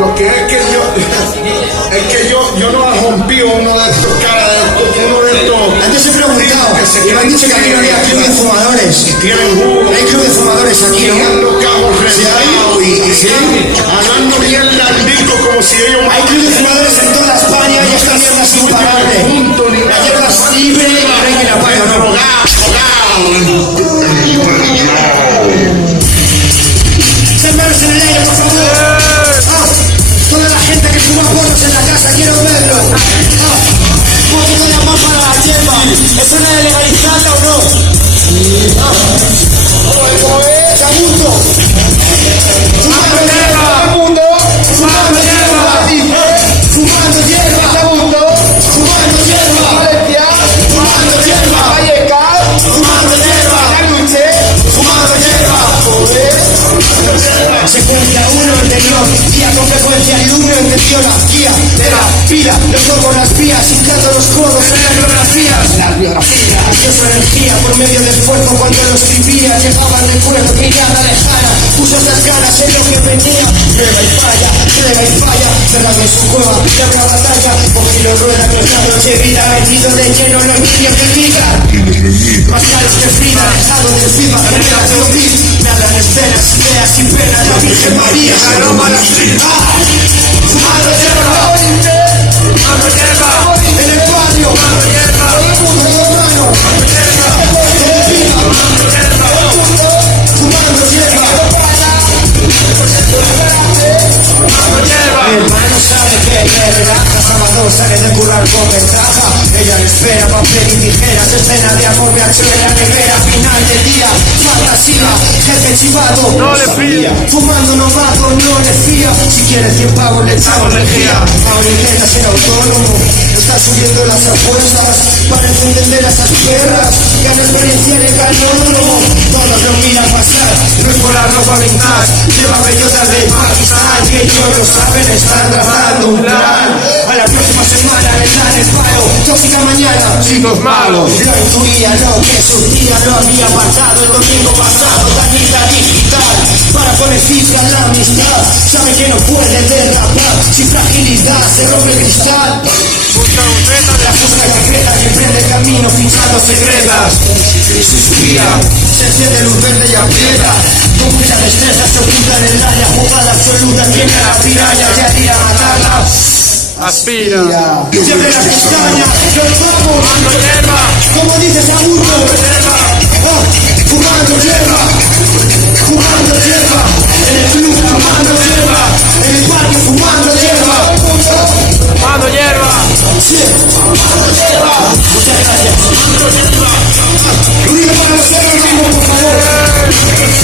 Lo que es que yo no he rompido uno de estos caras, uno de estos. Antes he preguntado, y me han dicho que aquí no había club de fumadores. Tienen jugo. No hay club de fumadores aquí, Tirando cabos rentados ¿Sí? hablando mierda al disco como si ellos. Hay club de fumadores en toda España y esta mierda es imparable. La hierba es libre y no hay que la paga, ¿no? Sentaros en el aire, por favor. Toda la gente que fuma porros en la casa, quiero verlo. Un poquito de amor para la hierba. ¿Es hora de legalizarla o no? ¡Samundo! ¡Fumando hierba! ¡Fumando hierba! ¡Fumando hierba! ¡Samundo! ¡Fumando hierba! ¡Valencia! ¡Fumando hierba! ¡Vallecas! ¡Fumando hierba! ¡Caluche! ¡Fumando hierba! ¡Joder! Secuencia 1 anterior, guía con frecuencia y 1 intención, guía de la pila, los somos las vías, inflando los codos en las biografías, acceso a energía por medio del cuerpo cuando lo escribía, llevaban recuerdos, mirada lejana, puso estas ganas en lo que venía, prueba y falla, cerrado en su cueva, de una batalla, porque lo rueda con la noche vida, metido de lleno en los niños que diga, más caros que Frida, alejado del FIFA, generación beat, me hablan escenas, ideas sin pena, la Virgen María, aroma la frida, fumando hierba, fumando hierba, en el barrio, fumando hierba, todo el mundo, hermano, fumando hierba, en el FIFA, fumando hierba, fumando hierba, mi hermano sabe que me relaja, sábado sale de currar con ventaja, ella le espera papel y tijeras, escena de amor me hecho en la nevera, final del día, fantasía, jefe chivado, no le fía, fumando novato, no le fía, si quieres 100 pavos le echamos lejía, ahora intenta ser autónomo, está subiendo las apuestas, parece entender a esas perras, gana experiencia en el canódromo, todos lo miran pasar, no es por la ropa vintage, lleva bellotas de Pakistán, que ellos lo saben, están trazando un plan, a la próxima semana les dan el palo, tóxica mañana, chicos malos, lo intuía, lo que surgía, lo había pasado el domingo pasado, tanita digital, para conectarse a la amistad, sabe que no puede derrapar, sin fragilidad se rompe el cristal, la fusca concreta que prende el camino fijando secretas, y suspira, se enciende luz verde y aprieta, con mucha destreza se oculta en el área, jugada absoluta, tiene a la piraña, ya tira a matarla, aspira, siempre las pestañas, los vamos, fumando hierba, como dice Samundo, fumando hierba, fumando hierba, en el club fumando hierba, en el parque fumando hierba, fumando hierba, sí, fumando hierba, muchas gracias, lo digo para los hermanos, por favor.